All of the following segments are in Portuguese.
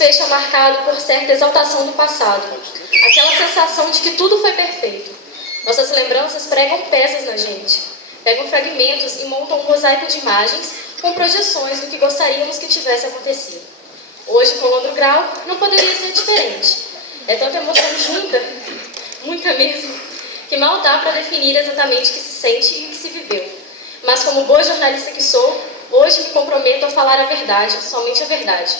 desfecho é marcado por certa exaltação do passado, aquela sensação de que tudo foi perfeito. Nossas lembranças pregam peças na gente, pegam fragmentos e montam um mosaico de imagens com projeções do que gostaríamos que tivesse acontecido. Hoje, com outro grau, não poderia ser diferente. É tanta emoção junta, muita mesmo, que mal dá para definir exatamente o que se sente e o que se viveu. Mas como boa jornalista que sou, hoje me comprometo a falar a verdade, somente a verdade.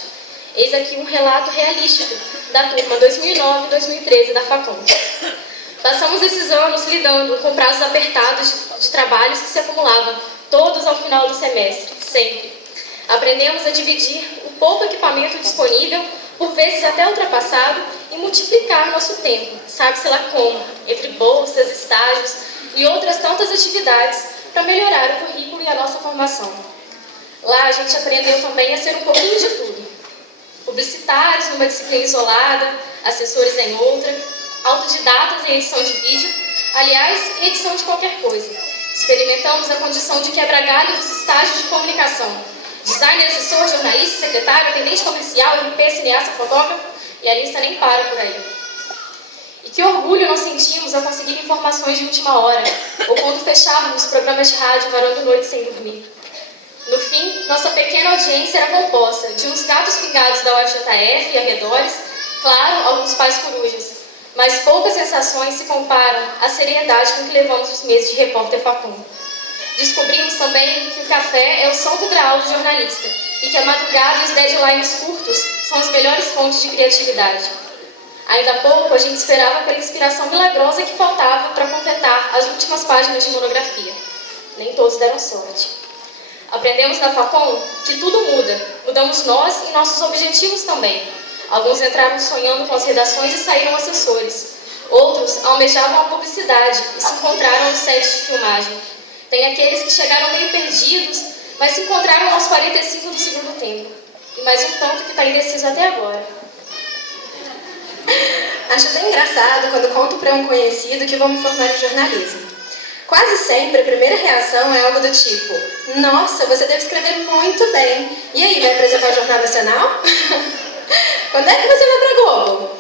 Eis aqui um relato realístico da turma 2009-2013 da Facom. Passamos esses anos lidando com prazos apertados de trabalhos que se acumulavam, todos ao final do semestre, sempre. Aprendemos a dividir o pouco equipamento disponível, por vezes até ultrapassado, e multiplicar nosso tempo, sabe-se lá como, entre bolsas, estágios e outras tantas atividades, para melhorar o currículo e a nossa formação. Lá a gente aprendeu também a ser um pouquinho de tudo. Publicitários numa disciplina isolada, assessores em outra, autodidatas em edição de vídeo, aliás, em edição de qualquer coisa. Experimentamos a condição de quebra-galho dos estágios de comunicação. Designer, assessor, jornalista, secretário, atendente comercial, MP, cineasta, fotógrafo, e a lista nem para por aí. E que orgulho nós sentimos ao conseguir informações de última hora, ou quando fechávamos programas de rádio varando noite sem dormir. No fim, nossa pequena audiência era composta de uns gatos pingados da UFJF e arredores, claro, alguns pais corujas, mas poucas sensações se comparam à seriedade com que levamos os meses de repórter Facom. Descobrimos também que o café é o santo graal do jornalista e que a madrugada e os deadlines curtos são as melhores fontes de criatividade. Ainda há pouco, a gente esperava pela inspiração milagrosa que faltava para completar as últimas páginas de monografia. Nem todos deram sorte. Aprendemos na Facom que tudo muda. Mudamos nós e nossos objetivos também. Alguns entraram sonhando com as redações e saíram assessores. Outros almejavam a publicidade e se encontraram no set de filmagem. Tem aqueles que chegaram meio perdidos, mas se encontraram aos 45 do segundo tempo. E mais um tanto que está indeciso até agora. Acho bem engraçado quando conto para um conhecido que vou me formar em jornalismo. Quase sempre a primeira reação é algo do tipo: nossa, você deve escrever muito bem. E aí, vai apresentar o Jornal Nacional? Quando é que você vai para Globo?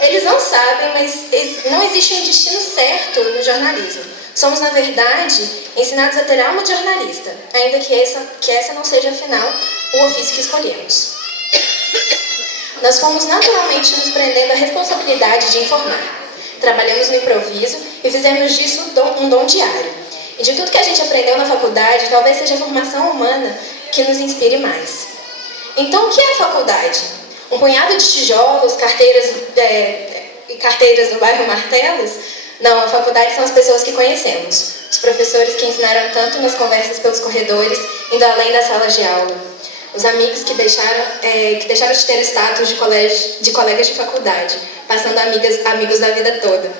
Eles não sabem, mas não existe um destino certo no jornalismo. Somos, na verdade, ensinados a ter alma de jornalista, ainda que essa não seja, afinal, o ofício que escolhemos. Nós fomos naturalmente nos prendendo à responsabilidade de informar. Trabalhamos no improviso e fizemos disso um dom diário. E de tudo que a gente aprendeu na faculdade, talvez seja a formação humana que nos inspire mais. Então, o que é a faculdade? Um punhado de tijolos, carteiras no bairro Martelos? Não, a faculdade são as pessoas que conhecemos. Os professores que ensinaram tanto nas conversas pelos corredores, indo além das salas de aula. Os amigos que deixaram de ter status de colegas de faculdade, passando amigos da vida toda.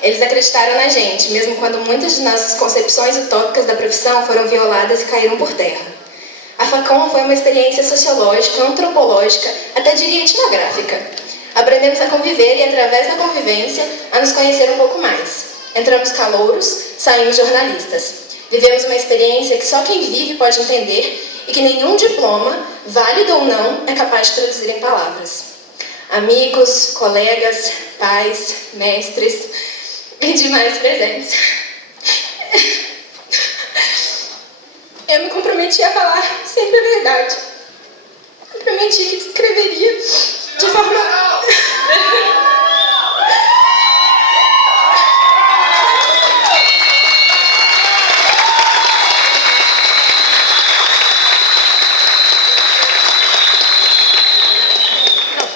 Eles acreditaram na gente, mesmo quando muitas de nossas concepções utópicas da profissão foram violadas e caíram por terra. A Facom foi uma experiência sociológica, antropológica, até diria etnográfica. Aprendemos a conviver e, através da convivência, a nos conhecer um pouco mais. Entramos calouros, saímos jornalistas. Vivemos uma experiência que só quem vive pode entender e que nenhum diploma, válido ou não, é capaz de traduzir em palavras. Amigos, colegas, pais, mestres e demais presentes. Eu me comprometi a falar sempre a verdade. Prometi que escreveria de forma...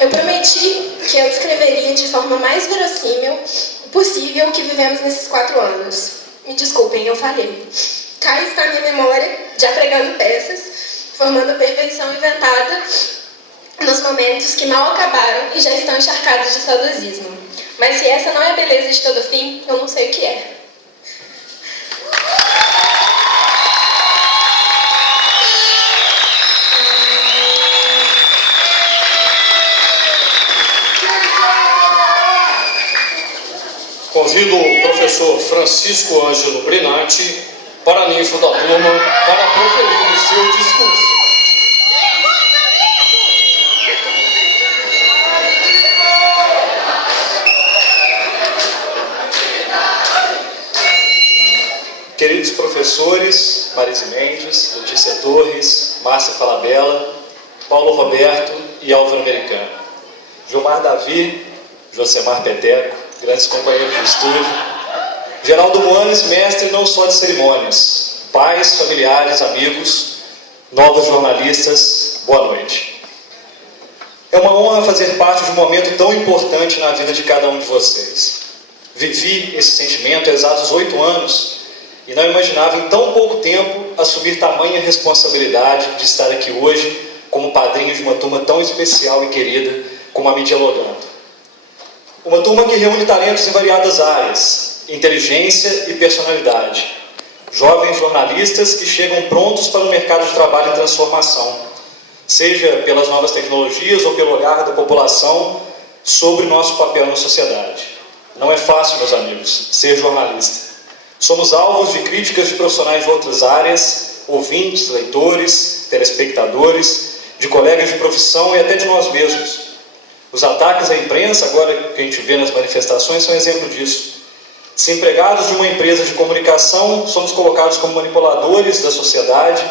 Eu prometi que eu escreveria de forma mais verossímil possível o que vivemos nesses 4 anos. Me desculpem, eu falhei. Cá está a minha memória, já pregando peças, formando a perfeição inventada nos momentos que mal acabaram e já estão encharcados de saudosismo. Mas se essa não é a beleza de todo fim, eu não sei o que é. Convido o professor Francisco Ângelo Brinatti, paraninfo da turma, para proferir o seu discurso. professores Marise Mendes, Letícia Torres, Márcia Falabella, Paulo Roberto e Álvaro Americano, Gilmar Davi, Josemar Peteco, grandes companheiros de estúdio, Geraldo Moanes, mestre não só de cerimônias, pais, familiares, amigos, novos jornalistas, boa noite. É uma honra fazer parte de um momento tão importante na vida de cada um de vocês. Vivi esse sentimento há exatos 8 anos e não imaginava em tão pouco tempo assumir tamanha responsabilidade de estar aqui hoje como padrinho de uma turma tão especial e querida como a Mídia Logando. Uma turma que reúne talentos em variadas áreas, inteligência e personalidade. Jovens jornalistas que chegam prontos para o mercado de trabalho em transformação, seja pelas novas tecnologias ou pelo olhar da população sobre o nosso papel na sociedade. Não é fácil, meus amigos, ser jornalista. Somos alvos de críticas de profissionais de outras áreas, ouvintes, leitores, telespectadores, de colegas de profissão e até de nós mesmos. Os ataques à imprensa, agora que a gente vê nas manifestações, são exemplo disso. Se empregados de uma empresa de comunicação, somos colocados como manipuladores da sociedade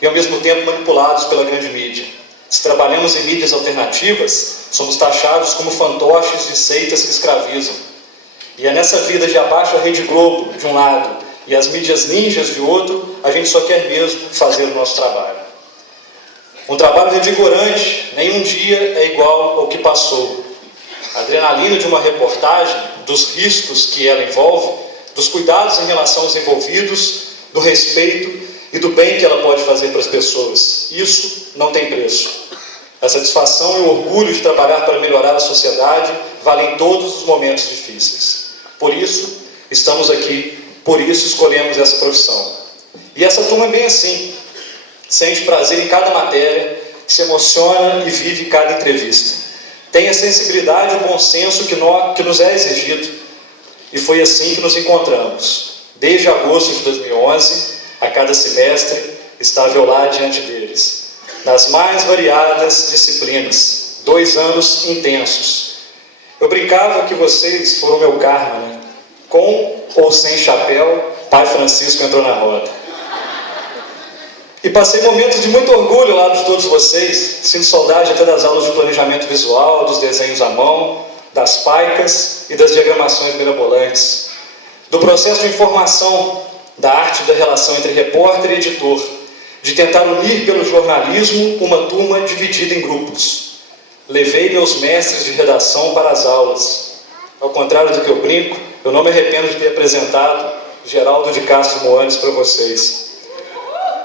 e, ao mesmo tempo, manipulados pela grande mídia. Se trabalhamos em mídias alternativas, somos taxados como fantoches de seitas que escravizam. E é nessa vida de abaixo a Rede Globo, de um lado, e as mídias ninjas de outro, a gente só quer mesmo fazer o nosso trabalho. Um trabalho revigorante, nenhum dia é igual ao que passou. A adrenalina de uma reportagem, dos riscos que ela envolve, dos cuidados em relação aos envolvidos, do respeito e do bem que ela pode fazer para as pessoas. Isso não tem preço. A satisfação e o orgulho de trabalhar para melhorar a sociedade valem todos os momentos difíceis. Por isso, estamos aqui, por isso escolhemos essa profissão. E essa turma é bem assim. Sente prazer em cada matéria, se emociona e vive cada entrevista. Tem a sensibilidade e o bom senso que nos é exigido. E foi assim que nos encontramos. Desde agosto de 2011, a cada semestre, estava eu lá diante deles. Nas mais variadas disciplinas. 2 anos intensos. Eu brincava que vocês foram meu karma, né? Com ou sem chapéu, Pai Francisco entrou na roda. E passei momentos de muito orgulho ao lado de todos vocês. Sinto saudade até das aulas de planejamento visual, dos desenhos à mão, das paicas e das diagramações mirabolantes. Do processo de informação, da arte da relação entre repórter e editor. De tentar unir pelo jornalismo uma turma dividida em grupos. Levei meus mestres de redação para as aulas. Ao contrário do que eu brinco, eu não me arrependo de ter apresentado Geraldo de Castro Moanes para vocês.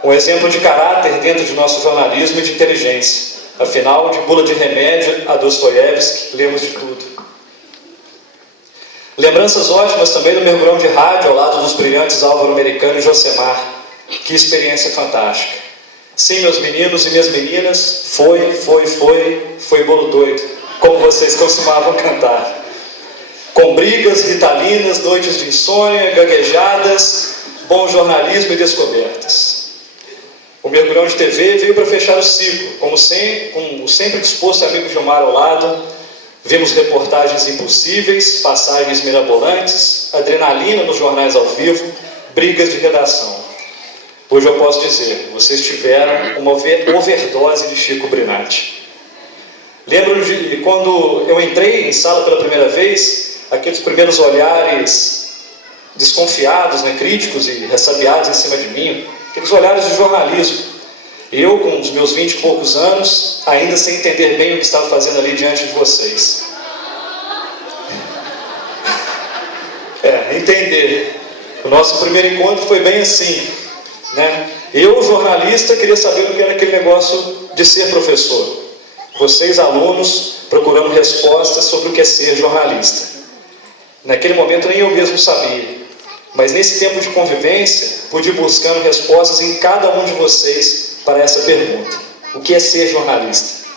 Um exemplo de caráter dentro de nosso jornalismo e de inteligência. Afinal, de bula de remédio a Dostoiévski, lemos de tudo. Lembranças ótimas também do mergulhão de rádio ao lado dos brilhantes Álvaro Americano e Josemar. Que experiência fantástica. Sim, meus meninos e minhas meninas, foi bolo doido, como vocês costumavam cantar. Com brigas, ritalinas, noites de insônia, gaguejadas, bom jornalismo e descobertas. O mergulhão de TV veio para fechar o ciclo, com o sempre disposto amigo Gilmar ao lado. Vimos reportagens impossíveis, passagens mirabolantes, adrenalina nos jornais ao vivo, brigas de redação. Hoje eu posso dizer, vocês tiveram uma overdose de Chico Brinatti. Lembro de quando eu entrei em sala pela primeira vez, aqueles primeiros olhares desconfiados, né, críticos e ressabiados em cima de mim, aqueles olhares de jornalismo. Eu, com os meus 20 e poucos anos, ainda sem entender bem o que estava fazendo ali diante de vocês. Entender. O nosso primeiro encontro foi bem assim, né? Eu, jornalista, queria saber o que era aquele negócio de ser professor. Vocês, alunos, procurando respostas sobre o que é ser jornalista. Naquele momento nem eu mesmo sabia. Mas nesse tempo de convivência, pude ir buscando respostas em cada um de vocês para essa pergunta. O que é ser jornalista?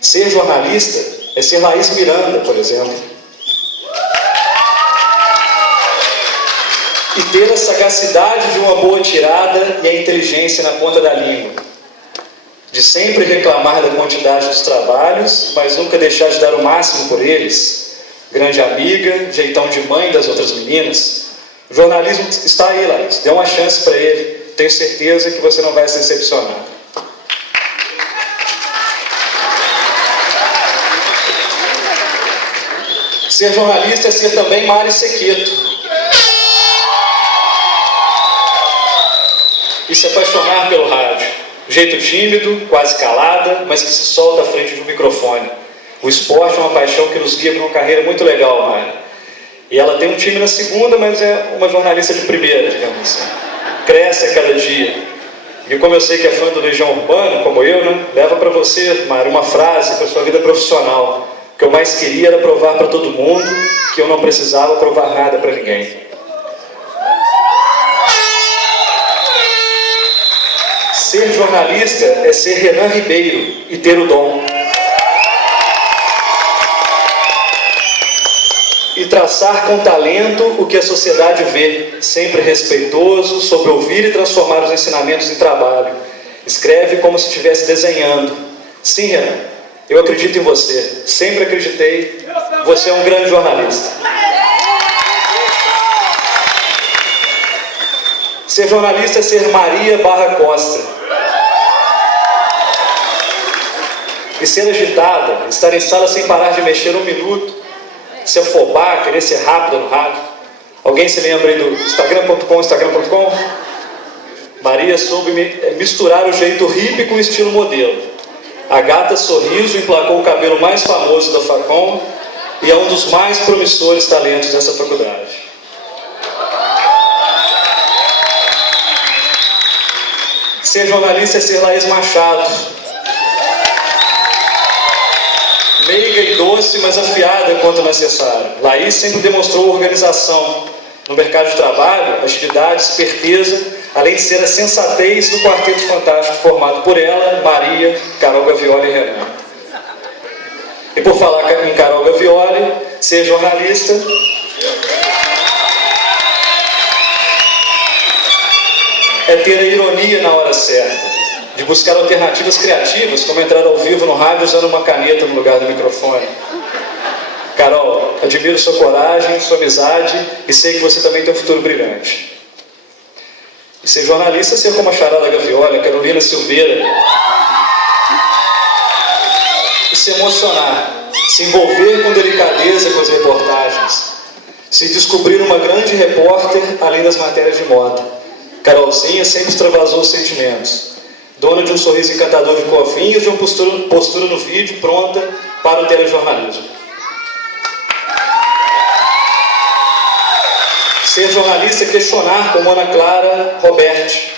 Ser jornalista é ser Laís Miranda, por exemplo. E ter a sagacidade de uma boa tirada e a inteligência na ponta da língua. De sempre reclamar da quantidade dos trabalhos, mas nunca deixar de dar o máximo por eles. Grande amiga, jeitão de mãe das outras meninas. O jornalismo está aí, Laís. Dê uma chance para ele. Tenho certeza que você não vai se decepcionar. Ser jornalista é ser também Mari Sequeto. E se apaixonar pelo rádio. Jeito tímido, quase calada, mas que se solta à frente de um microfone. O esporte é uma paixão que nos guia para uma carreira muito legal, Mari. E ela tem um time na segunda, mas é uma jornalista de primeira, digamos assim. Cresce a cada dia. E como eu sei que é fã do Legião Urbana, como eu, né? Leva para você, Mari, uma frase para sua vida profissional. O que eu mais queria era provar para todo mundo que eu não precisava provar nada para ninguém. Ser jornalista é ser Renan Ribeiro e ter o dom. E traçar com talento o que a sociedade vê, sempre respeitoso, sobre ouvir e transformar os ensinamentos em trabalho. Escreve como se estivesse desenhando. Sim, Renan, eu acredito em você. Sempre acreditei. Você é um grande jornalista. Ser jornalista é ser Maria Barra Costa. E ser agitada, estar em sala sem parar de mexer um minuto, se afobar, querer ser rápida no rádio. Alguém se lembra aí do Instagram.com? Maria soube misturar o jeito hippie com o estilo modelo. A gata sorriso emplacou o cabelo mais famoso da Facom e é um dos mais promissores talentos dessa faculdade. Ser jornalista é ser Laís Machado. Meiga e doce, mas afiada quanto necessário. Laís sempre demonstrou organização no mercado de trabalho, agilidade, esperteza, além de ser a sensatez do quarteto fantástico formado por ela, Maria, Carol Gavioli e Renan. E por falar em Carol Gavioli, ser jornalista é ter a ironia na hora certa, de buscar alternativas criativas, como entrar ao vivo no rádio usando uma caneta no lugar do microfone. Carol, admiro sua coragem, sua amizade e sei que você também tem um futuro brilhante. E ser jornalista é ser como a Charada Gavioli, a Carolina Silveira. E se emocionar, se envolver com delicadeza com as reportagens, se descobrir uma grande repórter além das matérias de moda. Carolzinha sempre extravasou os sentimentos. Dona de um sorriso encantador de covinhos e de uma postura no vídeo pronta para o telejornalismo. Ser jornalista é questionar como Ana Clara Roberti.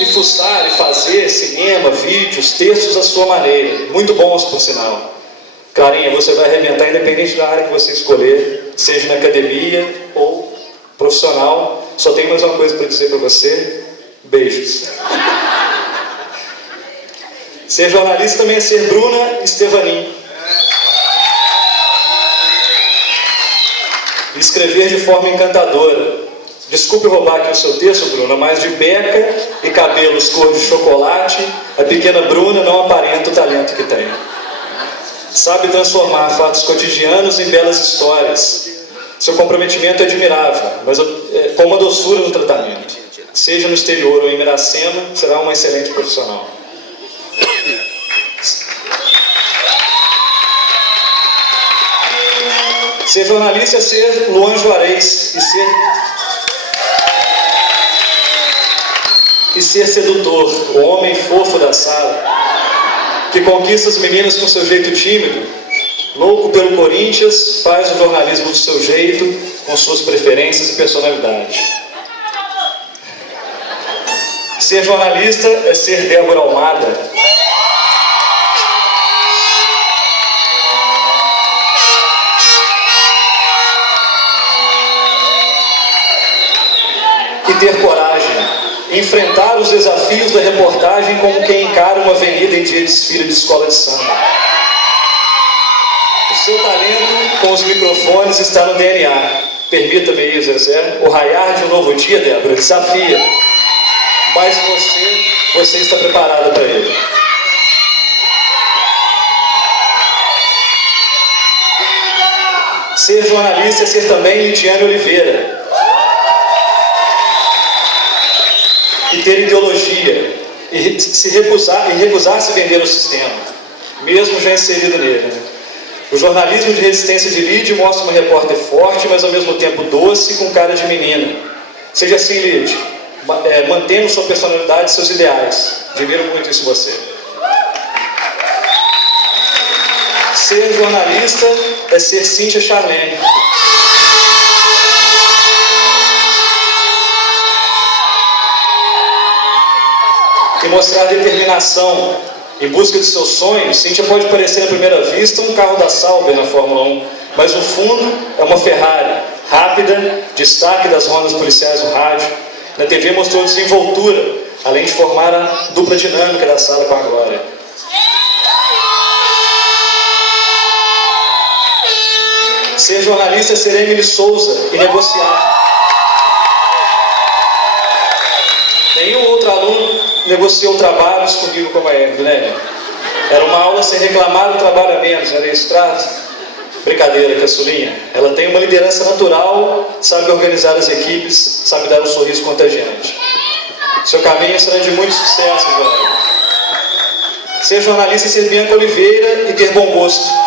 E fuçar e fazer cinema, vídeos, textos à sua maneira. Muito bons, por sinal. Clarinha, você vai arrebentar independente da área que você escolher, seja na academia ou profissional. Só tenho mais uma coisa para dizer para você. Beijos. Ser jornalista também é ser Bruna Estevanin. E escrever de forma encantadora. Desculpe roubar aqui o seu texto, Bruna, mas de beca e cabelos cor de chocolate, a pequena Bruna não aparenta o talento que tem. Sabe transformar fatos cotidianos em belas histórias. Seu comprometimento é admirável, mas com uma doçura no tratamento. Seja no exterior ou em Miracema, será uma excelente profissional. Ser jornalista é ser Luan Juarez e ser sedutor, o homem fofo da sala, que conquista as meninas com seu jeito tímido. Louco pelo Corinthians, faz o jornalismo do seu jeito, com suas preferências e personalidade. Ser jornalista é ser Débora Almada. E ter coragem, enfrentar os desafios da reportagem como quem encara uma avenida em dia de desfile de escola de samba. O seu talento com os microfones está no DNA. Permita-me aí, Zezé, o raiar de um novo dia, Débora, desafia. Mas você está preparada para ele. Ser jornalista é ser também Lidiane Oliveira. E ter ideologia. E recusar-se a vender o sistema, mesmo já inserido nele. O jornalismo de resistência de Lide mostra uma repórter forte, mas ao mesmo tempo doce, com cara de menina. Seja assim, Lide, mantendo sua personalidade e seus ideais. Admiro muito isso em você. Ser jornalista é ser Cíntia Charlene. E mostrar determinação em busca de seus sonhos. Cíntia pode parecer à primeira vista um carro da Sauber na Fórmula 1, mas no fundo é uma Ferrari, rápida, destaque das rondas policiais no rádio. Na TV mostrou desenvoltura, além de formar a dupla dinâmica da sala com a Glória. Ser jornalista é ser Emily Souza e negociar. Nenhum outro aluno negociou trabalhos comigo como a Emily, né? Era uma aula sem reclamar do trabalho a menos, era esse trato? Brincadeira, caçulinha. Ela tem uma liderança natural, sabe organizar as equipes, sabe dar um sorriso contagiante. Seu caminho será de muito sucesso, Joana. Ser jornalista é ser Bianca Oliveira e ter bom gosto.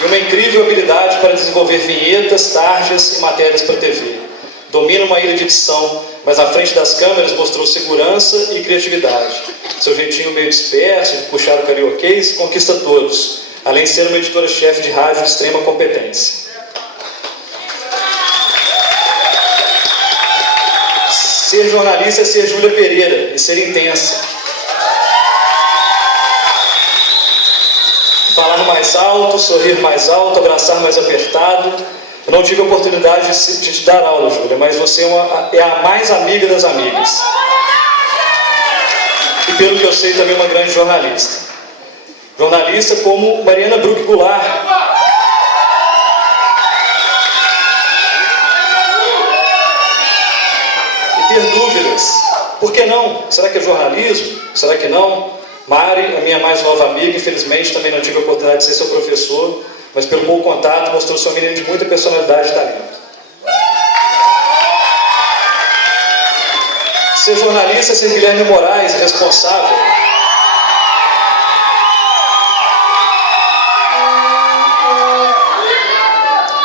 E uma incrível habilidade para desenvolver vinhetas, tarjas e matérias para TV. Domina uma ilha de edição, mas à frente das câmeras mostrou segurança e criatividade. Seu jeitinho meio disperso, de puxar o carioquês, conquista todos, além de ser uma editora-chefe de rádio de extrema competência. Ser jornalista é ser Júlia Pereira e ser intensa. Falar mais alto, sorrir mais alto, abraçar mais apertado. Eu não tive a oportunidade de te dar aula, Júlia, mas você é a mais amiga das amigas. E pelo que eu sei, também uma grande jornalista. Jornalista como Mariana Bruck Goulart. E ter dúvidas. Por que não? Será que é jornalismo? Será que não? Mari, a minha mais nova amiga, infelizmente também não tive a oportunidade de ser seu professor, mas pelo bom contato mostrou ser uma menina de muita personalidade e talento. Ser jornalista é ser Guilherme Moraes, responsável.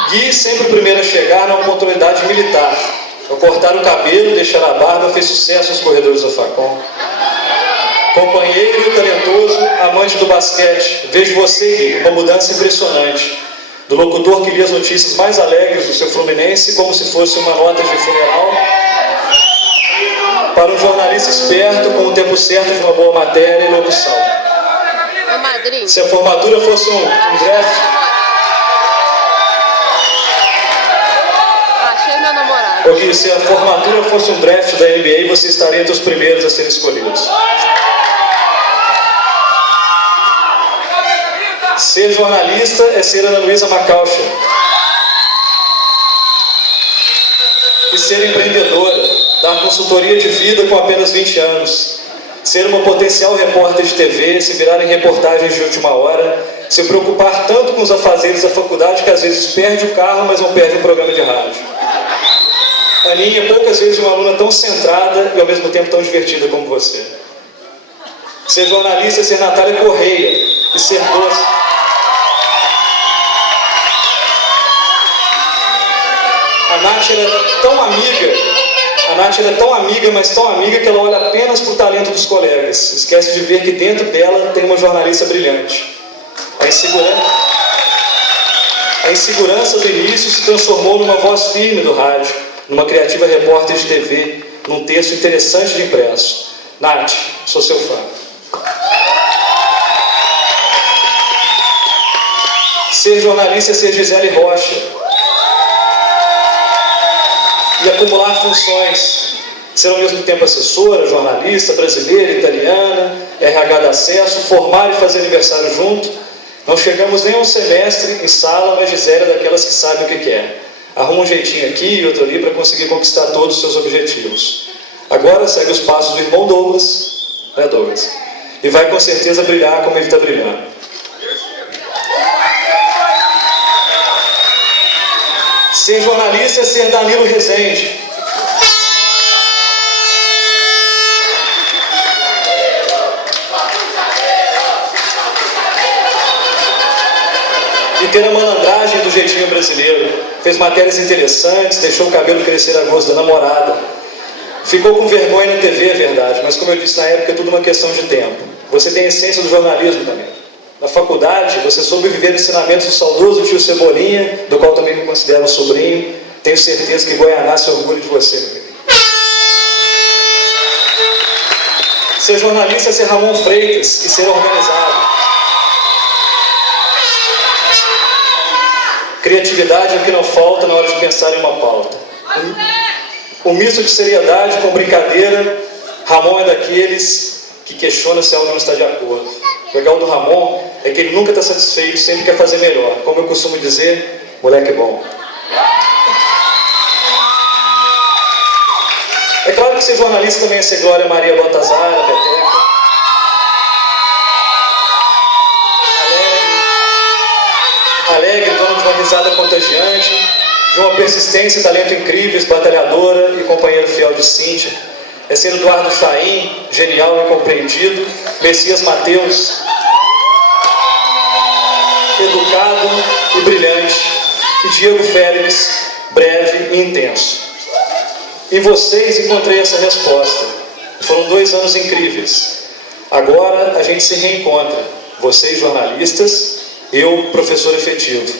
Gui, sempre o primeiro a chegar numa pontualidade militar. Ao cortar o cabelo, deixar a barba, fez sucesso nos corredores da Facom. Companheiro, talentoso, amante do basquete. Vejo você, Gui, uma mudança impressionante. Do locutor que lia as notícias mais alegres do seu Fluminense, como se fosse uma nota de funeral, para um jornalista esperto, com o tempo certo de uma boa matéria e locução. Se a formatura fosse um draft... Porque se a formatura fosse um draft da NBA, você estaria entre os primeiros a serem escolhidos. Ser jornalista é ser Ana Luísa Macalcha. E ser empreendedora, dar consultoria de vida com apenas 20 anos. Ser uma potencial repórter de TV, se virar em reportagens de última hora, se preocupar tanto com os afazeres da faculdade que às vezes perde o carro, mas não perde o programa de rádio. Aninha, poucas vezes uma aluna tão centrada e ao mesmo tempo tão divertida como você. Ser jornalista é ser Natália Correia e ser doce. A Nath era tão amiga, mas tão amiga que ela olha apenas para o talento dos colegas. Esquece de ver que dentro dela tem uma jornalista brilhante. A insegurança do início se transformou numa voz firme do rádio, numa criativa repórter de TV, num texto interessante de impresso. Nath, sou seu fã. Ser jornalista é ser Gisele Rocha. E acumular funções. Ser ao mesmo tempo assessora, jornalista, brasileira, italiana, RH de acesso, formar e fazer aniversário junto. Não chegamos nem a um semestre em sala, mas Gisele é daquelas que sabe o que quer. Arruma um jeitinho aqui e outro ali para conseguir conquistar todos os seus objetivos. Agora segue os passos do irmão Douglas, né, Douglas? E vai com certeza brilhar como ele está brilhando. Ser jornalista é ser Danilo Rezende. E ter a malandragem do jeitinho brasileiro. Fez matérias interessantes, deixou o cabelo crescer a gosto da namorada. Ficou com vergonha na TV, é verdade, mas como eu disse na época, é tudo uma questão de tempo. Você tem a essência do jornalismo também. Na faculdade, você soube viver ensinamentos do saudoso tio Cebolinha, do qual também me considero um sobrinho. Tenho certeza que Goianá se orgulha de você, meu querido. Ser jornalista é ser Ramon Freitas e ser organizado. Criatividade é o que não falta na hora de pensar em uma pauta. Um misto de seriedade com brincadeira. Ramon é daqueles que questiona se algo não está de acordo. O legal do Ramon é que ele nunca está satisfeito, sempre quer fazer melhor. Como eu costumo dizer, moleque bom. É claro que ser jornalista também é ser Glória Maria Baltazar, a Peteca. Alegre, dona de uma risada contagiante, de uma persistência e talento incríveis, batalhadora e companheiro fiel de Cíntia. É ser Eduardo Chaim, genial e compreendido, Messias Mateus, educado e brilhante, e Diego Félix, breve e intenso. Em vocês encontrei essa resposta. Foram 2 anos incríveis. Agora a gente se reencontra, vocês jornalistas, eu, professor efetivo.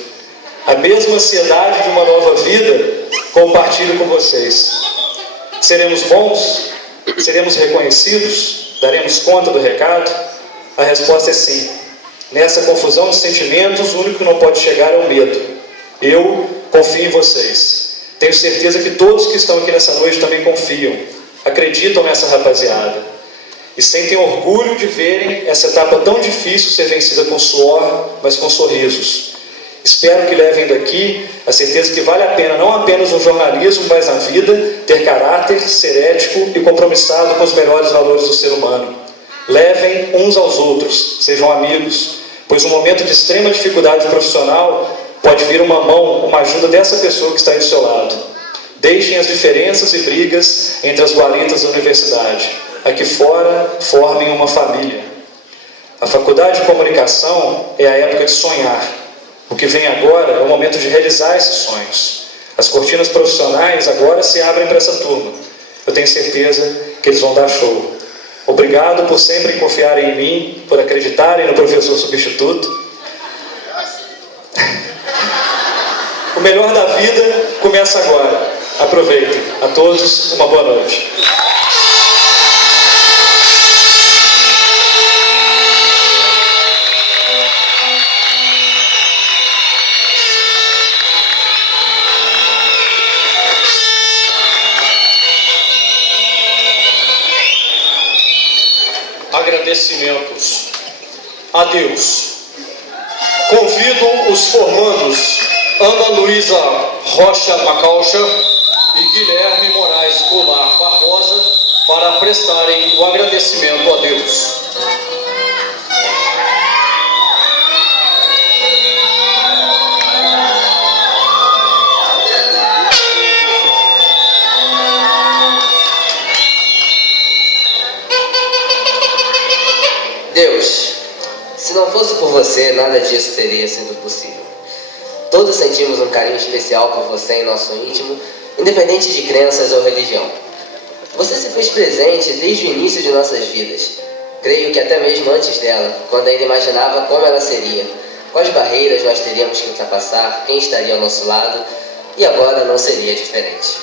A mesma ansiedade de uma nova vida compartilho com vocês. Seremos bons? Seremos reconhecidos? Daremos conta do recado? A resposta é sim. Nessa confusão de sentimentos, o único que não pode chegar é o medo. Eu confio em vocês. Tenho certeza que todos que estão aqui nessa noite também confiam. Acreditam nessa rapaziada. E sentem orgulho de verem essa etapa tão difícil ser vencida com suor, mas com sorrisos. Espero que levem daqui a certeza que vale a pena, não apenas no jornalismo, mas na vida, ter caráter, ser ético e compromissado com os melhores valores do ser humano. Levem uns aos outros, sejam amigos, pois um momento de extrema dificuldade profissional pode vir uma mão, uma ajuda dessa pessoa que está aí do seu lado. Deixem as diferenças e brigas entre as guaritas da universidade. Aqui fora, formem uma família. A faculdade de comunicação é a época de sonhar. O que vem agora é o momento de realizar esses sonhos. As cortinas profissionais agora se abrem para essa turma. Eu tenho certeza que eles vão dar show. Obrigado por sempre confiarem em mim, por acreditarem no professor substituto. O melhor da vida começa agora. Aproveitem. A todos, uma boa noite. Agradecimentos a Deus. Convido os formandos Ana Luísa Rocha Macalcha e Guilherme Moraes Goulart Barbosa para prestarem o agradecimento a Deus. Deus, se não fosse por você, nada disso teria sido possível. Todos sentimos um carinho especial por você em nosso íntimo, independente de crenças ou religião. Você se fez presente desde o início de nossas vidas. Creio que até mesmo antes dela, quando ainda imaginava como ela seria, quais barreiras nós teríamos que ultrapassar, quem estaria ao nosso lado, e agora não seria diferente.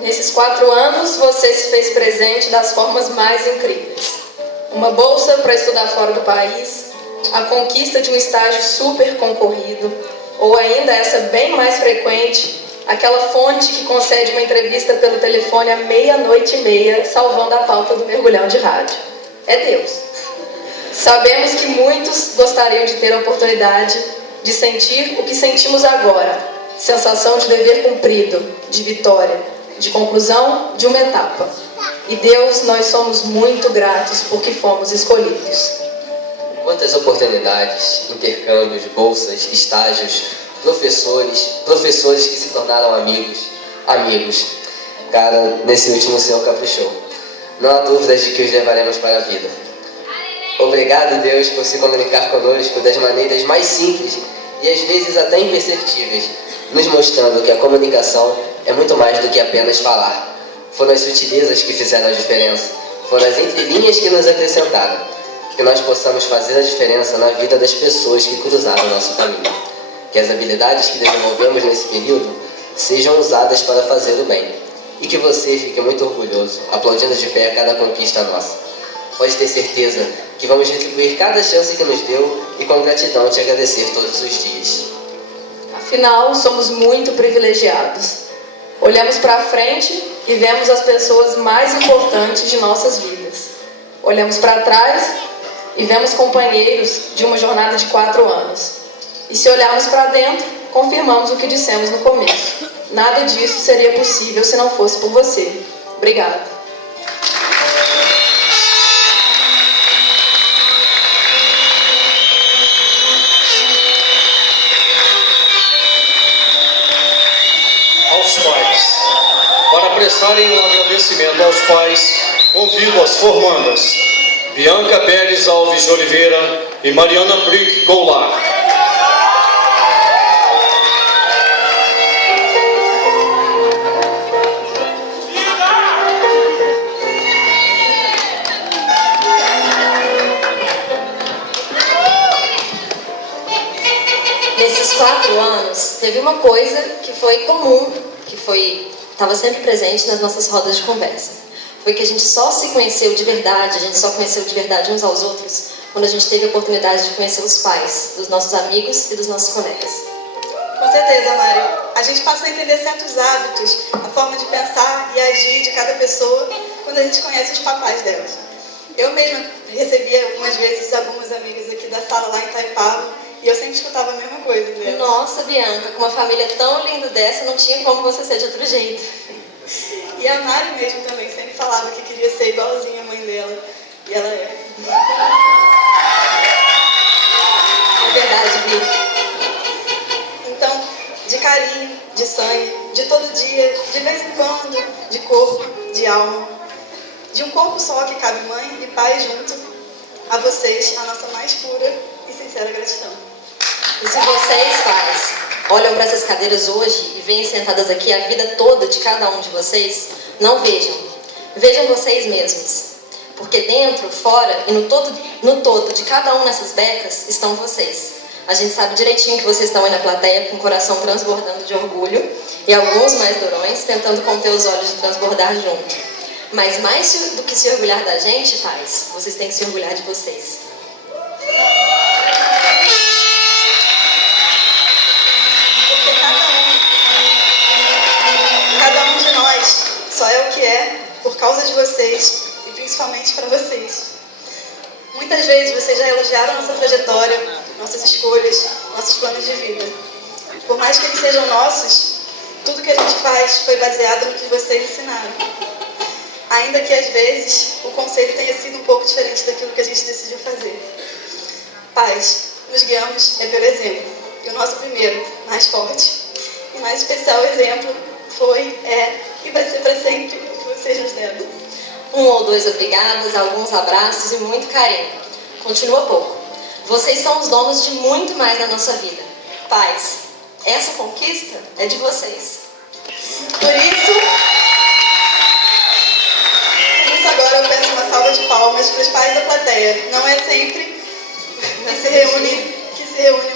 Nesses 4 anos, você se fez presente das formas mais incríveis. Uma bolsa para estudar fora do país, a conquista de um estágio super concorrido, ou ainda essa bem mais frequente, aquela fonte que concede uma entrevista pelo telefone à 00:30, salvando a pauta do mergulhão de rádio. É Deus. Sabemos que muitos gostariam de ter a oportunidade de sentir o que sentimos agora, sensação de dever cumprido, de vitória, de conclusão de uma etapa. E Deus, nós somos muito gratos porque fomos escolhidos. Quantas oportunidades, intercâmbios, bolsas, estágios professores que se tornaram amigos. Cara, nesse último o Senhor caprichou. Não há dúvidas de que os levaremos para a vida. Obrigado, Deus, por se comunicar conosco das maneiras mais simples e às vezes até imperceptíveis, nos mostrando que a comunicação é muito mais do que apenas falar. Foram as sutilezas que fizeram a diferença, foram as entrelinhas que nos acrescentaram. Que nós possamos fazer a diferença na vida das pessoas que cruzaram o nosso caminho. Que as habilidades que desenvolvemos nesse período sejam usadas para fazer o bem. E que você fique muito orgulhoso, aplaudindo de pé cada conquista nossa. Pode ter certeza que vamos retribuir cada chance que nos deu e com gratidão te agradecer todos os dias. Afinal, somos muito privilegiados. Olhamos para frente e vemos as pessoas mais importantes de nossas vidas. Olhamos para trás e vemos companheiros de uma jornada de 4 anos. E se olharmos para dentro, confirmamos o que dissemos no começo. Nada disso seria possível se não fosse por você. Obrigada. Para prestarem um agradecimento aos pais, convido as formandas Bianca Pérez Alves de Oliveira e Mariana Brick Goulart. Nesses 4 anos, teve uma coisa que foi comum, estava sempre presente nas nossas rodas de conversa. Foi que a gente só se conheceu de verdade, a gente só conheceu de verdade uns aos outros quando a gente teve a oportunidade de conhecer os pais dos nossos amigos e dos nossos colegas. Com certeza, Mari. A gente passa a entender certos hábitos, a forma de pensar e agir de cada pessoa quando a gente conhece os papais delas. Eu mesma recebi algumas vezes algumas amigas aqui da sala lá em Itaipava e eu sempre escutava a mesma coisa delas. Nossa, Bianca, com uma família tão linda dessa, não tinha como você ser de outro jeito. E a Mari mesmo também sempre falava que queria ser igualzinha a mãe dela. E ela é. É verdade, Bi. Então, de carinho, de sangue, de todo dia, de vez em quando, de corpo, de alma. De um corpo só que cabe mãe e pai junto, a vocês, a nossa mais pura e sincera gratidão. E se vocês, pais, olham para essas cadeiras hoje e veem sentadas aqui a vida toda de cada um de vocês, não vejam. Vejam vocês mesmos. Porque dentro, fora e no todo de cada um nessas becas estão vocês. A gente sabe direitinho que vocês estão aí na plateia com o coração transbordando de orgulho e alguns mais durões tentando conter os olhos de transbordar junto. Mas mais do que se orgulhar da gente, pais, vocês têm que se orgulhar de vocês. Porque cada um de nós só é o que é por causa de vocês e principalmente para vocês. Muitas vezes vocês já elogiaram nossa trajetória, nossas escolhas, nossos planos de vida. Por mais que eles sejam nossos, tudo que a gente faz foi baseado no que vocês ensinaram. Ainda que às vezes o conselho tenha sido um pouco diferente daquilo que a gente decidiu fazer. Pais, nos guiamos pelo exemplo. E o nosso primeiro, mais forte e mais especial exemplo foi, e vai ser para sempre o que vocês nos deram. 1 ou 2 obrigadas, alguns abraços e muito carinho. Continua pouco. Vocês são os donos de muito mais na nossa vida. Pais, essa conquista é de vocês. Por isso agora eu peço uma salva de palmas para os pais da plateia. Não é sempre que se reúnem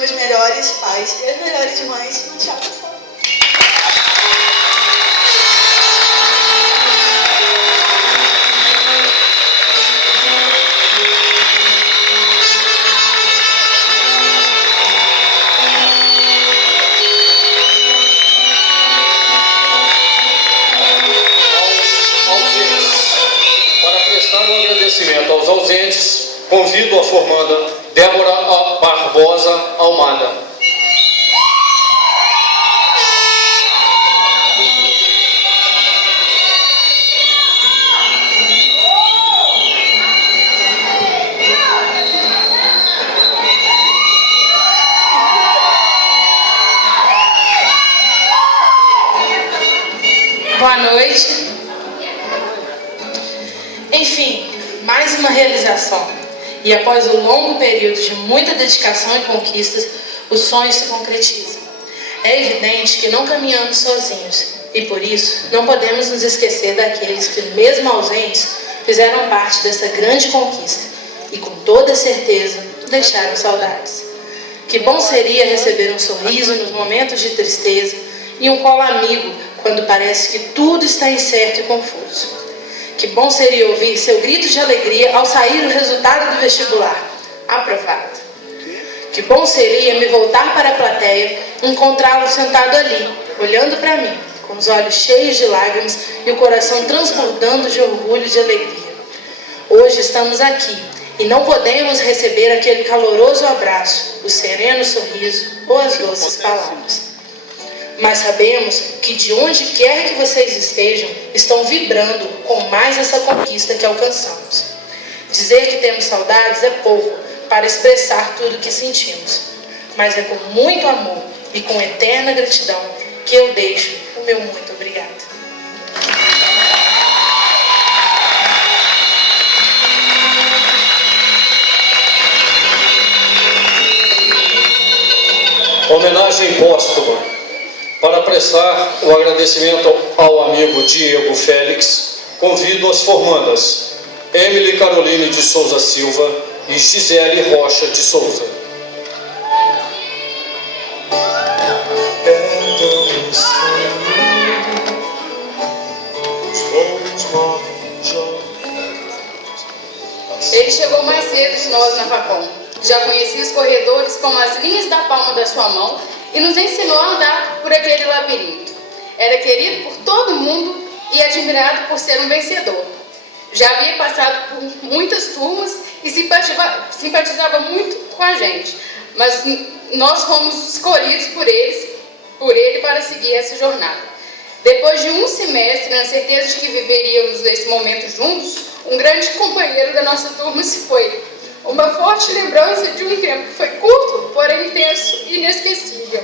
os melhores pais e as melhores mães no teatro só. Aos ausentes, convido a formanda Débora Barbosa Almada. Boa noite. Enfim, mais uma realização. E após um longo período de muita dedicação e conquistas, os sonhos se concretizam. É evidente que não caminhamos sozinhos e, por isso, não podemos nos esquecer daqueles que, mesmo ausentes, fizeram parte dessa grande conquista e, com toda certeza, deixaram saudades. Que bom seria receber um sorriso nos momentos de tristeza e um colo amigo quando parece que tudo está incerto e confuso. Que bom seria ouvir seu grito de alegria ao sair o resultado do vestibular. Aprovado. Que bom seria me voltar para a plateia e encontrá-lo sentado ali, olhando para mim, com os olhos cheios de lágrimas e o coração transbordando de orgulho e de alegria. Hoje estamos aqui e não podemos receber aquele caloroso abraço, o sereno sorriso ou as doces palavras. Mas sabemos que de onde quer que vocês estejam, estão vibrando com mais essa conquista que alcançamos. Dizer que temos saudades é pouco para expressar tudo o que sentimos, mas é com muito amor e com eterna gratidão que eu deixo o meu muito obrigado. Homenagem póstuma. Para prestar o agradecimento ao amigo Diego Félix, convido as formandas Emily Caroline de Souza Silva e Gisele Rocha de Souza. Ele chegou mais cedo de nós na Facom. Já conhecia os corredores como as linhas da palma da sua mão e nos ensinou a andar por aquele labirinto. Era querido por todo mundo e admirado por ser um vencedor. Já havia passado por muitas turmas e simpatizava muito com a gente, mas nós fomos escolhidos por ele para seguir essa jornada. Depois de um semestre, na certeza de que viveríamos esse momento juntos, um grande companheiro da nossa turma se foi. Uma forte lembrança de um tempo que foi curto, porém intenso e inesquecível.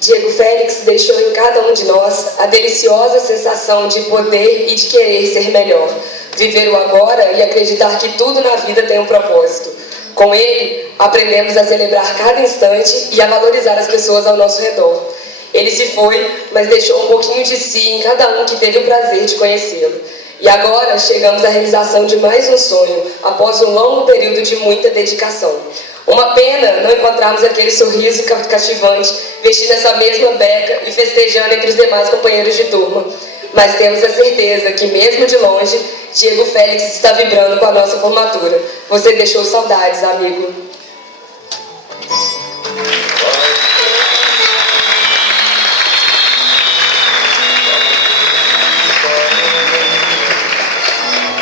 Diego Félix deixou em cada um de nós a deliciosa sensação de poder e de querer ser melhor, viver o agora e acreditar que tudo na vida tem um propósito. Com ele, aprendemos a celebrar cada instante e a valorizar as pessoas ao nosso redor. Ele se foi, mas deixou um pouquinho de si em cada um que teve o prazer de conhecê-lo. E agora chegamos à realização de mais um sonho, após um longo período de muita dedicação. Uma pena não encontrarmos aquele sorriso cativante, vestindo essa mesma beca e festejando entre os demais companheiros de turma. Mas temos a certeza que, mesmo de longe, Diego Félix está vibrando com a nossa formatura. Você deixou saudades, amigo.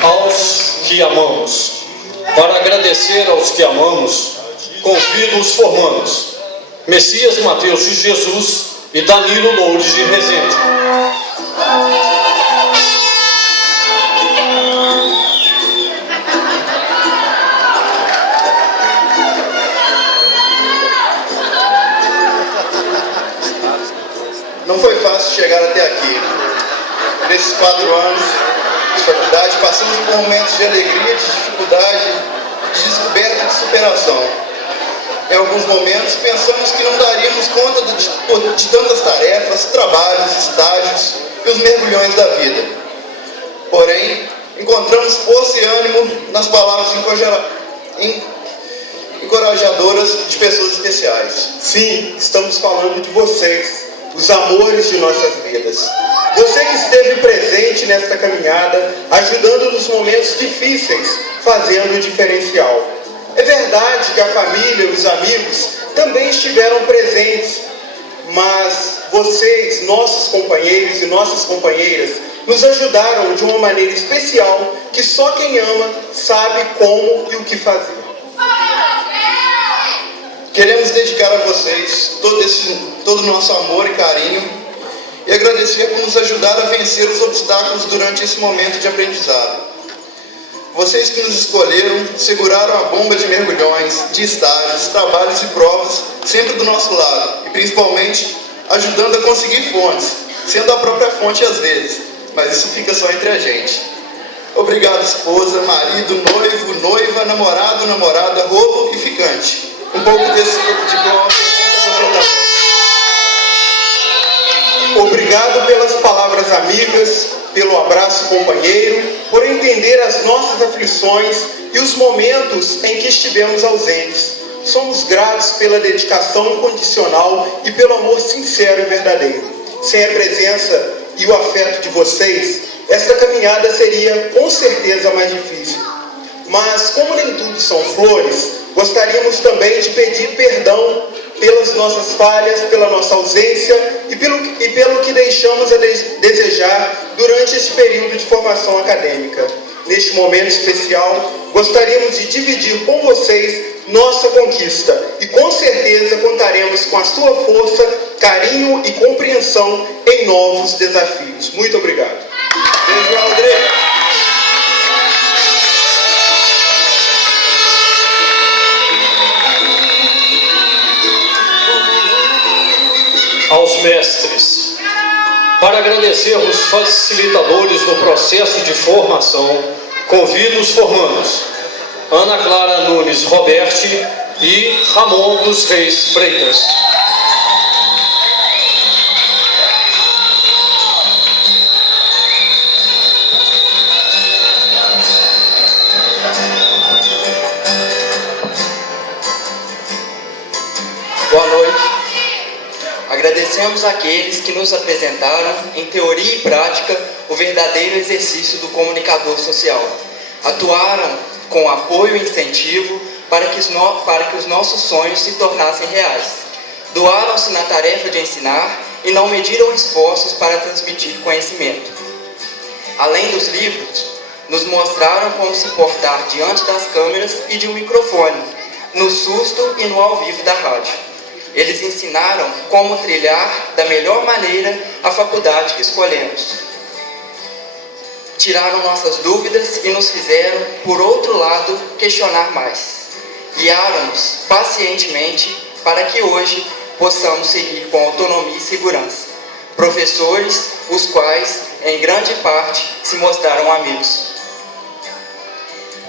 Aos que amamos. Para agradecer aos que amamos, convido os formandos Messias Mateus de Jesus e Danilo Loures de Rezende. Não foi fácil chegar até aqui. Nesses 4 anos de faculdade, passamos por momentos de alegria, de dificuldade, de descoberta e de superação. Em alguns momentos, pensamos que não daríamos conta de tantas tarefas, trabalhos, estágios e os mergulhões da vida. Porém, encontramos força e ânimo nas palavras encorajadoras de pessoas especiais. Sim, estamos falando de vocês, os amores de nossas vidas. Você que esteve presente nesta caminhada, ajudando nos momentos difíceis, fazendo o diferencial. É verdade que a família e os amigos também estiveram presentes, mas vocês, nossos companheiros e nossas companheiras, nos ajudaram de uma maneira especial que só quem ama sabe como e o que fazer. Queremos dedicar a vocês todo o nosso amor e carinho e agradecer por nos ajudar a vencer os obstáculos durante esse momento de aprendizado. Vocês que nos escolheram, seguraram a bomba de mergulhões, de estágios, trabalhos e provas, sempre do nosso lado, e principalmente ajudando a conseguir fontes, sendo a própria fonte às vezes, mas isso fica só entre a gente. Obrigado, esposa, marido, noivo, noiva, namorado, namorada, rolo e ficante. Um pouco desse diploma Obrigado pelas palavras amigas, pelo abraço companheiro, por entender as nossas aflições e os momentos em que estivemos ausentes. Somos gratos pela dedicação incondicional e pelo amor sincero e verdadeiro. Sem a presença e o afeto de vocês, esta caminhada seria com certeza mais difícil. Mas, como nem tudo são flores, gostaríamos também de pedir perdão pelas nossas falhas, pela nossa ausência e pelo que deixamos a desejar durante este período de formação acadêmica. Neste momento especial, gostaríamos de dividir com vocês nossa conquista e com certeza contaremos com a sua força, carinho e compreensão em novos desafios. Muito obrigado. Beijo, Aldrey. Aos mestres, para agradecer os facilitadores no processo de formação, convido os formandos Ana Clara Nunes Roberti e Ramon dos Reis Freitas. Boa noite. Agradecemos àqueles que nos apresentaram, em teoria e prática, o verdadeiro exercício do comunicador social. Atuaram com apoio e incentivo para que os nossos sonhos se tornassem reais. Doaram-se na tarefa de ensinar e não mediram esforços para transmitir conhecimento. Além dos livros, nos mostraram como se portar diante das câmeras e de um microfone, no susto e no ao vivo da rádio. Eles ensinaram como trilhar da melhor maneira a faculdade que escolhemos. Tiraram nossas dúvidas e nos fizeram, por outro lado, questionar mais. Guiaram-nos pacientemente para que hoje possamos seguir com autonomia e segurança. Professores, os quais, em grande parte, se mostraram amigos.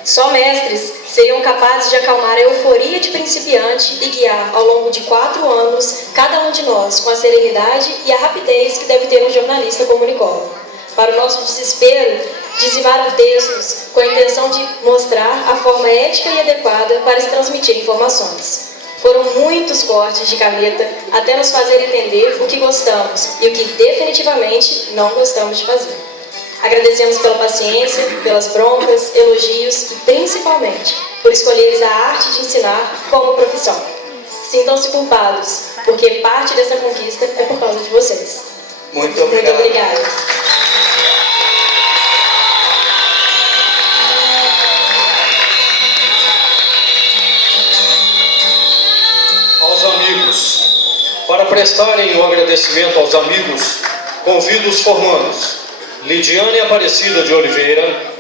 Só mestres seriam capazes de acalmar a euforia de principiante e guiar, ao longo de 4 anos, cada um de nós com a serenidade e a rapidez que deve ter um jornalista comunicólogo. Para o nosso desespero, dizimaram textos com a intenção de mostrar a forma ética e adequada para se transmitir informações. Foram muitos cortes de caneta até nos fazer entender o que gostamos e o que definitivamente não gostamos de fazer. Agradecemos pela paciência, pelas broncas, elogios e, principalmente, por escolheres a arte de ensinar como profissão. Sintam-se culpados, porque parte dessa conquista é por causa de vocês. Muito obrigado. Muito obrigada. Aos amigos, para prestarem o agradecimento aos amigos, convido os formandos Lidiane Aparecida de Oliveira,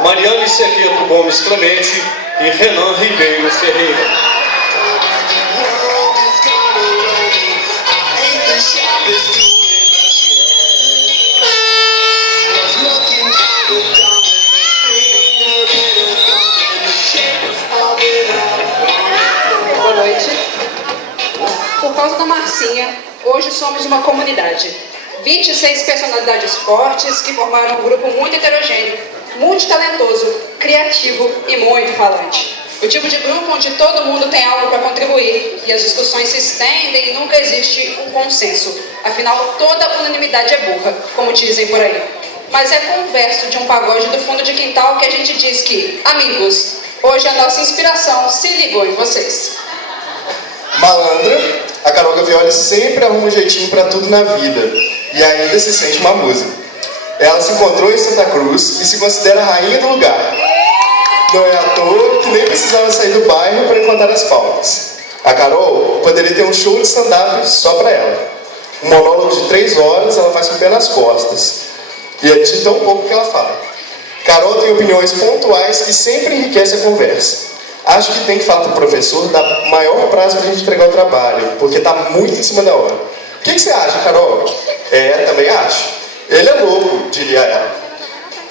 Mariane Sequeto Gomes Clemente e Renan Ribeiro Ferreira. Boa noite. Por causa da Marcinha, hoje somos uma comunidade. 26 personalidades fortes que formaram um grupo muito heterogêneo, multitalentoso, criativo e muito falante. O tipo de grupo onde todo mundo tem algo para contribuir e as discussões se estendem e nunca existe um consenso. Afinal, toda unanimidade é burra, como dizem por aí. Mas é com o verso de um pagode do fundo de quintal que a gente diz que, amigos, hoje a nossa inspiração se ligou em vocês. Malandra, a Carol Gavioli sempre arruma um jeitinho para tudo na vida e ainda se sente uma musa. Ela se encontrou em Santa Cruz e se considera a rainha do lugar. Não é à toa que nem precisava sair do bairro para encontrar as pautas. A Carol poderia ter um show de stand-up só para ela. Um monólogo de 3 horas ela faz com o pé nas costas. E é de tão pouco que ela fala. Carol tem opiniões pontuais que sempre enriquecem a conversa. Acho que tem que falar para o professor dar maior prazo para a gente entregar o trabalho, porque está muito em cima da hora. O que você acha, Carol? Também acho. Ele é louco, diria ela.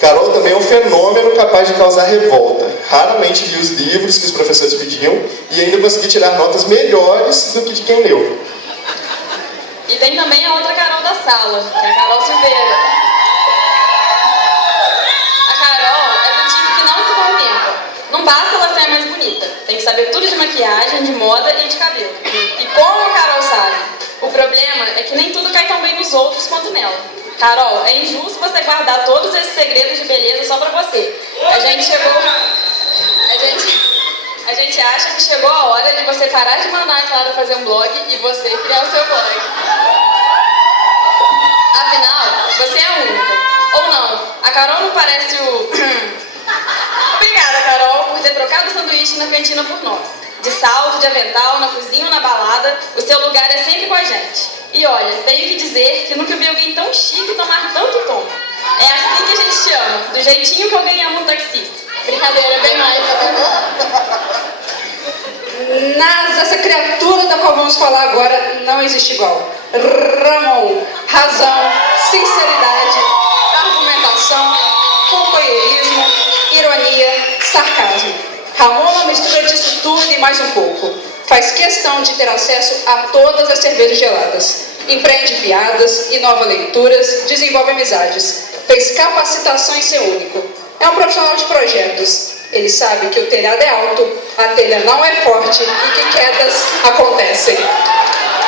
Carol também é um fenômeno capaz de causar revolta. Raramente li os livros que os professores pediam e ainda consegui tirar notas melhores do que de quem leu. E tem também a outra Carol da sala, que é a Carol Silveira. A Carol é do tipo que não se contenta. Não basta ela ser mais bonita. Tem que saber tudo de maquiagem, de moda e de cabelo. E como a Carol sabe? O problema é que nem tudo cai tão bem nos outros quanto nela. Carol, é injusto você guardar todos esses segredos de beleza só pra você. A gente acha que chegou a hora de você parar de mandar a Clara fazer um blog e você criar o seu blog. Afinal, você é única. Ou não, a Carol não parece o... Obrigada, Carol, por ter trocado o sanduíche na cantina por nós. De salto, de avental, na cozinha ou na balada, o seu lugar é sempre com a gente. E olha, tenho que dizer que nunca vi alguém tão chique tomar tanto tom. É assim que a gente te ama, do jeitinho que alguém ama um taxista. Brincadeira, bem mais. Essa criatura da qual vamos falar agora não existe igual. Ramon, razão, sinceridade, argumentação, companheirismo, ironia, sarcasmo. Ramon é uma mistura disso tudo e mais um pouco. Faz questão de ter acesso a todas as cervejas geladas. Empreende piadas, inova leituras, desenvolve amizades. Fez capacitação em ser único. É um profissional de projetos. Ele sabe que o telhado é alto, a telha não é forte e que quedas acontecem.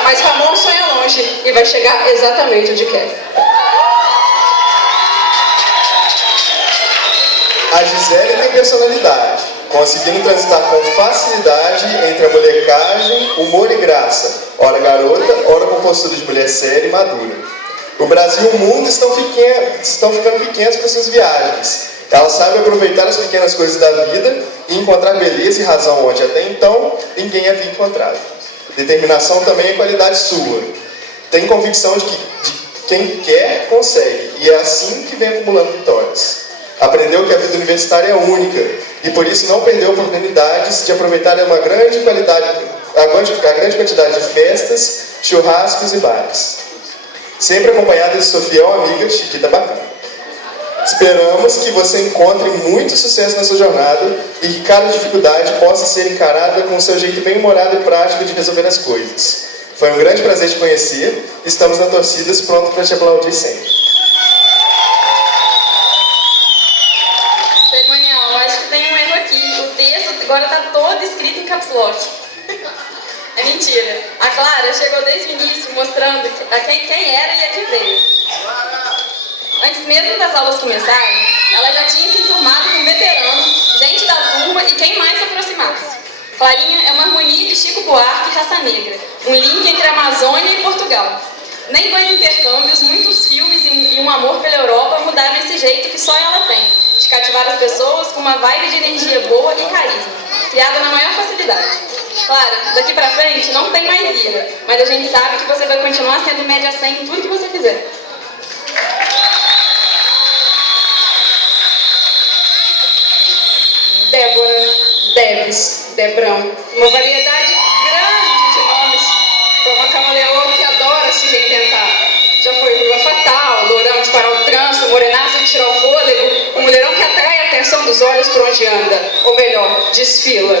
Mas Ramon sonha longe e vai chegar exatamente onde quer. A Gisele tem personalidade, conseguindo transitar com facilidade entre a molecagem, humor e graça, ora garota, ora com postura de mulher séria e madura. O Brasil e o mundo estão ficando pequenos para suas viagens. Ela sabe aproveitar as pequenas coisas da vida e encontrar beleza e razão onde até então ninguém havia encontrado. Determinação também é qualidade sua. Tem convicção de que quem quer, consegue, e é assim que vem acumulando vitórias. Aprendeu que a vida universitária é única e por isso não perdeu oportunidades de aproveitar a grande quantidade de festas, churrascos e bares. Sempre acompanhada de sua fiel amiga Chiquita Bacana. Esperamos que você encontre muito sucesso na sua jornada e que cada dificuldade possa ser encarada com o seu jeito bem humorado e prático de resolver as coisas. Foi um grande prazer te conhecer. Estamos na torcida, prontos para te aplaudir sempre. Cerimonial, acho que tem um erro aqui. O texto agora está todo escrito em caps lock. É mentira. A Clara chegou desde o início mostrando quem era e a que veio. Antes mesmo das aulas começarem, ela já tinha se informado com veteranos, gente da turma e quem mais se aproximasse. Clarinha é uma harmonia de Chico Buarque e Raça Negra, um link entre a Amazônia e Portugal. Nem dois intercâmbios, muitos filmes e um amor pela Europa mudaram esse jeito que só ela tem, de cativar as pessoas com uma vibe de energia boa e carisma, criada na maior facilidade. Claro, daqui pra frente não tem mais ira, mas a gente sabe que você vai continuar sendo média 100 em tudo que você fizer. Débora, Debs, Debrão, uma variedade grande de nomes para uma camaleoa que adora se reinventar. Já foi Lua Fatal, lourão de parar o trânsito, morenaça de tirar o fôlego, um mulherão que atrai a atenção dos olhos por onde anda, ou melhor, desfila.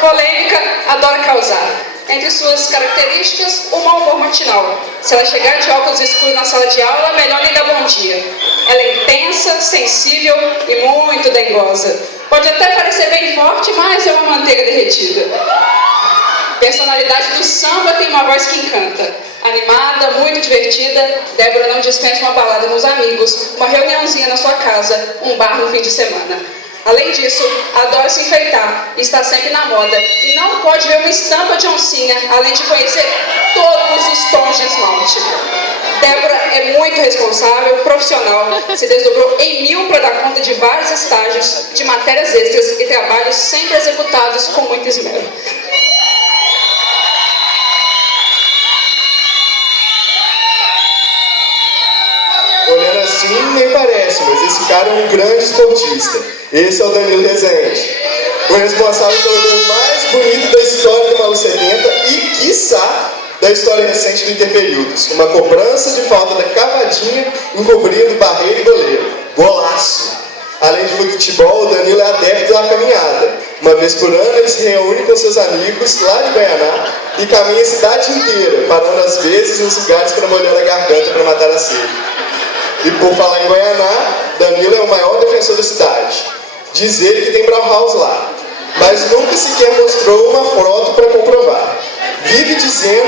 Polêmica, adora causar. Entre suas características, o mau humor matinal. Se ela chegar de óculos escuros na sala de aula, melhor nem dar bom dia. Ela é intensa, sensível e muito dengosa. Pode até parecer bem forte, mas é uma manteiga derretida. Personalidade do samba tem uma voz que encanta. Animada, muito divertida, Débora não dispensa uma balada com os amigos, uma reuniãozinha na sua casa, um bar no fim de semana. Além disso, adora se enfeitar, está sempre na moda e não pode ver uma estampa de oncinha, além de conhecer todos os tons de esmalte. Débora é muito responsável, profissional, se desdobrou em 1000 para dar conta de vários estágios, de matérias extras e trabalhos sempre executados com muito esmero. Olhando assim, nem parece, mas esse cara é um grande esportista. Esse é o Danilo Rezende, o responsável pelo gol mais bonito da história do Malu 70 e, quiçá, da história recente do Interperíodos. Uma cobrança de falta da cavadinha encobrindo barreiro e goleiro. Golaço! Além de futebol, o Danilo é adepto da caminhada. Uma vez por ano, ele se reúne com seus amigos lá de Guaianá e caminha a cidade inteira, parando às vezes nos lugares para molhar a garganta para matar a sede. E por falar em Guaianá, Danilo é o maior defensor da cidade. Diz ele que tem Brauhaus lá, mas nunca sequer mostrou uma foto para comprovar. Vive dizendo